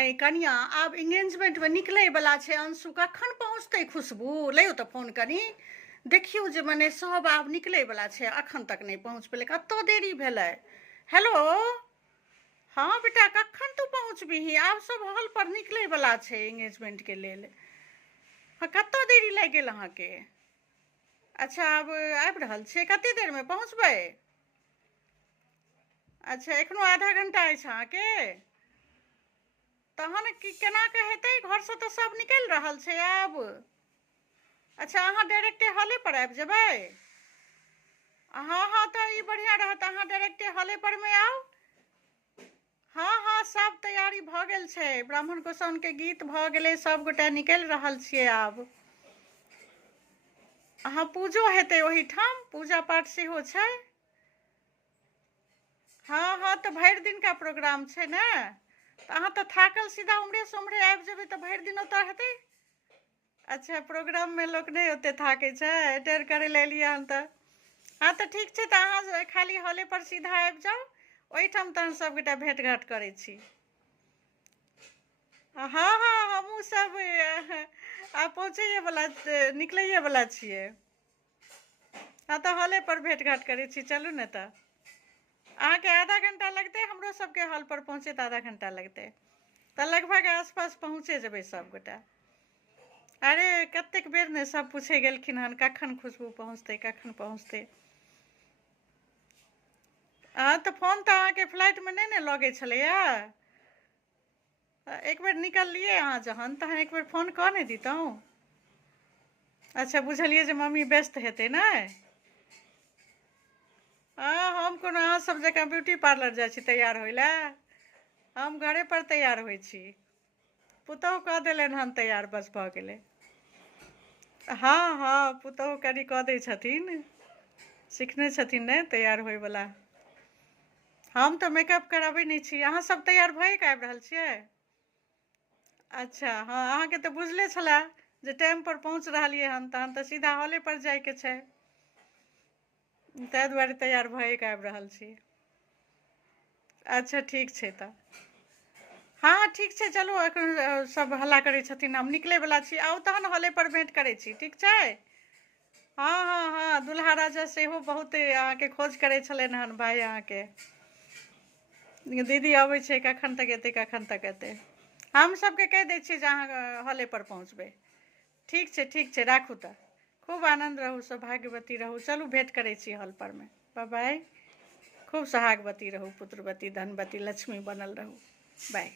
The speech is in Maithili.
ए कनिया आब एंगेजमेंट में निकले वाला छै। अंशु कखन पहुँचतै? खुशबू लैयो तऽ फोन कनी, देखियौ जे मने सब आब निकले वाला छै, अखन तक नहीं पहुँच पेलै, कतो देरी भेलै। हेलो, हाँ बेटा कखन तू पहुँचबिही? आब सब हॉल पर निकले वाला छै एंगेजमेंट के लेल। हाँ कतो देरी लागि गेल अहाँके? अच्छा आब आबि रहल छियै, कते देर में पहुँचबै? अच्छा एखनो आधा घंटा अछि अहाँके? तहन की केना के हेतै? घर से तऽ सब निकलि रहल छै आब। अच्छा अहाँ डायरेक्टे हॉले पर आबि जेबै? हाँ हाँ तऽ ई बढ़िया रहत, अहाँ डायरेक्टे हॉले पर में आउ। हाँ हाँ सब तैयारी भऽ गेल छै, ब्राह्मण गोसाउन के गीत भऽ गेलै, सब गोटा निकलि रहल छियै आब। हाँ पूजो हेतै ओहिठाम, पूजा पाठ सेहो छै। हाँ हाँ तऽ भरि दिन का प्रोग्राम छै ने, तऽ अहाँ तऽ थाकल सीधा उम्हरे से उम्हरे आबि जेबै तऽ भरि दिन ओतऽ हेतै। अच्छा प्रोग्राम में लोक नहीं ओते थाकै छै, अटेंड करे ले एलियै हन तऽ। हाँ तऽ ठीक छै, तऽ अहाँ खाली हॉले पर सीधा आबि जाउ, ओहिठाम तहन सब गोटा भेंट घाट करै छी। हाँ हाँ हमहूँ सब आब पहुँचैए वाला, निकलैए वाला छियै। हाँ तऽ हॉले पर भेंट घाट करै छी, चलू ने तऽ। अहाँके आधा घंटा लगतै, हमरो सबके हॉल पर पहुँचैत आधा घंटा लगतै, तऽ लगभग आसपास पहुँचे जेबै सब गोटा। अरे कतेक बेर ने सब पूछे गेलखिन हन कखन खुशबू पहुँचतै, कखन पहुँचतै। हाँ तऽ फोन तऽ अहाँके फ्लाइट में नहीं ने लगे छलैया। एक बेर निकललिए अहाँ जहन, तहन एक बेर फोन कऽ नहि दितहुँ। अच्छा बुझलिए जे मम्मी व्यस्त हेतै ने। हाँ हम कोनो अहाँ सब जकाँ ब्यूटी पार्लर जाइ छी तैयार होइ लए, हम घरे पर तैयार होइ छी। पुतहु कऽ देलनि हन तैयार, बस भऽ गेलै। हाँ हाँ पुतहु कनि कऽ दै छथिन, सिखने छथिन ने तैयार होयवला। हम तऽ मेकअप कराबै नहीं छी, अहाँ सब तैयार भए कऽ आबि रहल छियै? अच्छा हाँ अहाँके तऽ बुझले छलै जे टाइम पर पहुँच रहलियै हन, तहन तऽ सीधा हॉले पर जाइके छै, ताहि दुआरे तैयार भए कऽ आबि रहल छी। अच्छा ठीक छै तऽ। हाँ ठीक छै, चलू एखन सब हल्ला करै छथिन, हम निकलै वला छी, आउ तहन हॉले पर भेंट करै छी, ठीक छै? हाँ हाँ हाँ दुल्हा राजा सेहो बहुत अहाँके खोज करै छलनि हन भाय अहाँके, दीदी अबै छै कखन तक एतै, कखन तक एतै। हम सबके कहि दै छियै जे अहाँ हॉले पर पहुँचबै। ठीक छै राखू तऽ, खूब आनन्द रहू, सौभाग्यवती रहू, चलू भेंट करै छी हॉल पर में, बाय बाय। खूब सोहागवती रहू, पुत्रवती, धनवती, लक्ष्मी बनल रहू, बाय।